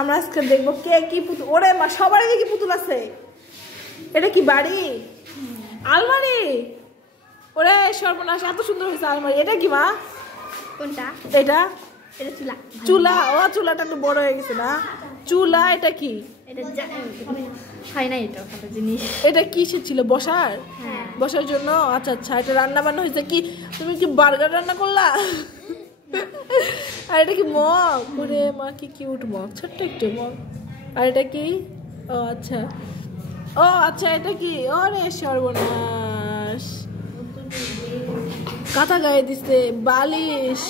আমরা আজকে দেখবো কে কি পুতুল। ওরে মা, সবার কি পুতুল আছে? এটা কি বাড়ি? আলমারি? ওরে সর্বনাশ, এত সুন্দর হয়েছে আলমারি। এটা কি মা? কোনটা? এটা চুলা। চুলা? ও চুলাটা একটু বড় হয়ে গেছে না? চুলা। এটা কি? হয় না, এটা কত জিনিস। এটা কিসের ছিল? বসার? বসার জন্য। আচ্ছা আচ্ছা, এটা রান্না বান্না হয়েছে কি? তুমি কি বার্গার রান্না করলা? আর এটা কি মগ? ওরে মা, কি কিউট মগ, ছোট্ট একটু মগ। আর এটা কি? ও আচ্ছা, ও আচ্ছা, এটা কি? ওরে সর্বনাশ, কাঁথা গায়ে দিচ্ছে, বালিশ।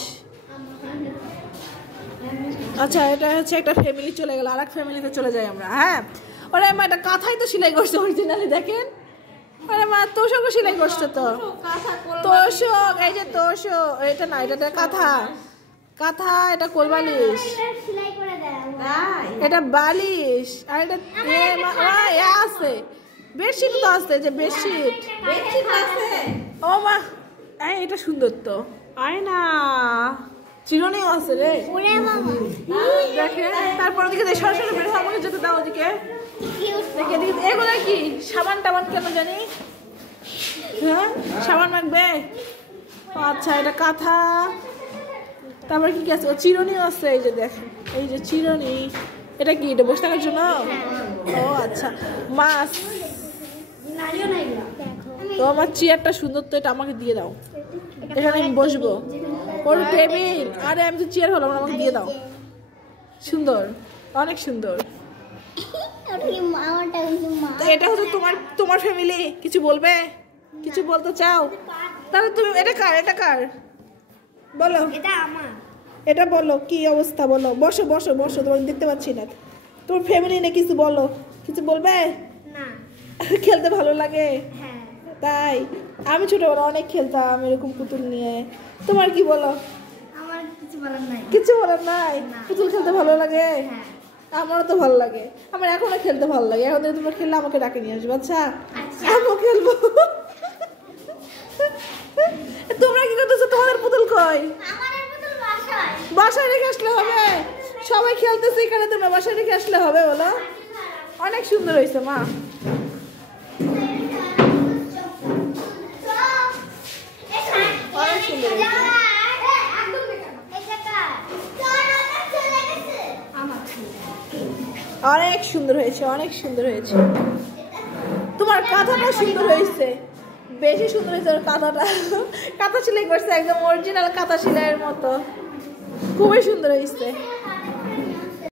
আচ্ছা, এটা হচ্ছে একটা ফ্যামিলি চলে গেল, আর এক ফ্যামিলিতে চলে যাই আমরা। হ্যাঁ, ওরে মা, এটা কাঁথাই তো সেলাই করছে অরিজিনালি, দেখেন। আরে মা, তোষকও সেলাই করছে তো। তোষক, এই যে তোষক। এটা না, এটা কাঁথা। কাঁথা, এটা কোল বালিশ, এটা বালিশ। আর এটা আছে বেডশিট তো আছে, যে বেডশিট। ও মা, এটা সুন্দর তো। আয়না, চিরুনিও আছে রে দেখে। তারপর ওদিকে সরাসরি বের হওয়া, আমাকে যেতে দাও ওদিকে। দেখে দেখে এগুলো কি? সাবান টাবান কেন জানি? হ্যাঁ, সাবান মাখবে। আচ্ছা, এটা কাঁথা। তারপর কি আছে? ও চিরুনিও আছে, এই যে দেখেন, এই যে চিরুনি। এটা কি? এটা বসে থাকার জন্য? ও আচ্ছা, মাছ। তো আমার চেয়ারটা সুন্দর তো, এটা আমাকে দিয়ে দাও, এখানে আমি বসবো। ওর টেবিল। আরে আমি তো চেয়ার হলাম, আমাকে দিয়ে দাও। সুন্দর, অনেক সুন্দর। এটা হচ্ছে তোমার ফ্যামিলি। কিছু বলবে? কিছু বলতে চাও? তাহলে তুমি, এটা কার? এটা কার বলো? এটা আমার। এটা বলো, কি অবস্থা বলো। বসো বসো বসো, তোমাকে দেখতে পাচ্ছি না। তোমার ফ্যামিলি না, কিছু বলো। কিছু বলবে না? খেলতে ভালো লাগে? হ্যাঁ। তাই? আমি ছোটবেলা অনেক খেলতাম এরকম পুতুল নিয়ে। তোমার কি বলো? আমার কিছু বলার নাই। কিছু বলার নাই? পুতুল খেলতে ভালো লাগে? হ্যাঁ। আমারও তো ভালো লাগে, আমার এখনো খেলতে ভালো লাগে। এখন যদি তোমরা খেললে আমাকে ডাকে নিয়ে আসবে। আচ্ছা, আমিও খেলবো। তোমরা কি করতেছো? তোমাদের পুতুল কই? বাসায় রেখে আসলে হবে। সবাই খেলতেছে এখানে, তোমরা বাসায় রেখে আসলে হবে বলো? অনেক সুন্দর হয়েছে মা। অনেক সুন্দর হয়েছে। অনেক সুন্দর হয়েছে, অনেক সুন্দর হয়েছে। তোমার কাঁথাটা সুন্দর হয়েছে, বেশি সুন্দর হয়েছে কাঁথাটা। কাঁথা সেলাই করছে একদম অরিজিনাল কাঁথা সেলাইয়ের মতো, খুবই সুন্দর হয়েছে।